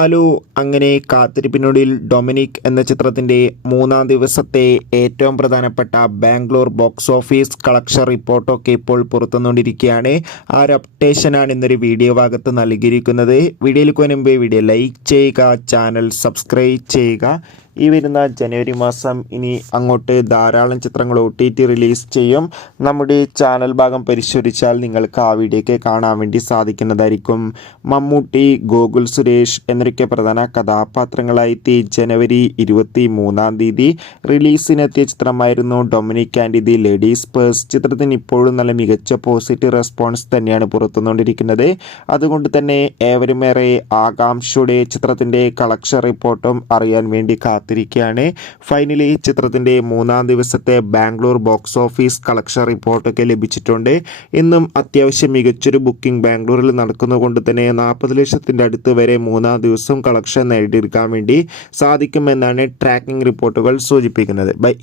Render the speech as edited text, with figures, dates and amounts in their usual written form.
Hello, അങ്ങനെ കാത്തിരിപ്പിനൊടുവിൽ Dominic എന്ന ചിത്രത്തിൻ്റെ മൂന്നാം ദിവസത്തെ ഏറ്റവും പ്രധാനപ്പെട്ട ബാംഗ്ലൂർ ബോക്സ് ഓഫീസ് കളക്ഷൻ റിപ്പോർട്ടൊക്കെ ഇപ്പോൾ പുറത്തുവന്നുകൊണ്ടിരിക്കുകയാണ്. ആ ഒരു അപ്ഡേഷനാണ് ഇന്നൊരു വീഡിയോ ഭാഗത്ത് നൽകിയിരിക്കുന്നത്. വീഡിയോയിലേക്ക് മുൻപ് വീഡിയോ ലൈക്ക് ചെയ്യുക, ചാനൽ സബ്സ്ക്രൈബ് ചെയ്യുക. ഈ വരുന്ന ജനുവരി മാസം ഇനി അങ്ങോട്ട് ധാരാളം ചിത്രങ്ങൾ OTT റിലീസ് ചെയ്യും. നമ്മുടെ ചാനൽ ഭാഗം പരിശോധിച്ചാൽ നിങ്ങൾക്ക് ആ വീഡിയോയ്ക്ക് കാണാൻ വേണ്ടി സാധിക്കുന്നതായിരിക്കും. മമ്മൂട്ടി, ഗോകുൽ സുരേഷ് എന്നൊക്കെ പ്രധാന കഥാപാത്രങ്ങളായി ജനുവരി 23 റിലീസിനെത്തിയ ചിത്രമായിരുന്നു Dominic and the ladies purse. ചിത്രത്തിന് ഇപ്പോഴും നല്ല മികച്ച പോസിറ്റീവ് റെസ്പോൺസ് തന്നെയാണ് പുറത്തുവന്നുകൊണ്ടിരിക്കുന്നത്. അതുകൊണ്ട് തന്നെ ഏവരുമേറെ ആകാംക്ഷയുടെ ചിത്രത്തിൻ്റെ കളക്ഷൻ റിപ്പോർട്ടും അറിയാൻ വേണ്ടി കാത്തിരിക്കുകയാണ്. ഫൈനലി ചിത്രത്തിൻ്റെ മൂന്നാം ദിവസത്തെ ബാംഗ്ലൂർ ബോക്സ് ഓഫീസ് കളക്ഷൻ റിപ്പോർട്ടൊക്കെ ലഭിച്ചിട്ടുണ്ട്. ഇന്നും അത്യാവശ്യം മികച്ചൊരു ബുക്കിംഗ് ബാംഗ്ലൂരിൽ നടക്കുന്നതുകൊണ്ട് തന്നെ 40 ലക്ഷത്തിൻ്റെ അടുത്ത് വരെ മൂന്നാം ദിവസം കളക്ഷൻ നേടിയെടുക്കാൻ വേണ്ടി സാധിക്കുമെന്നാണ് ട്രാക്കിംഗ് റിപ്പോർട്ടുകൾ സൂചിപ്പിക്കുന്നത്. ബൈ.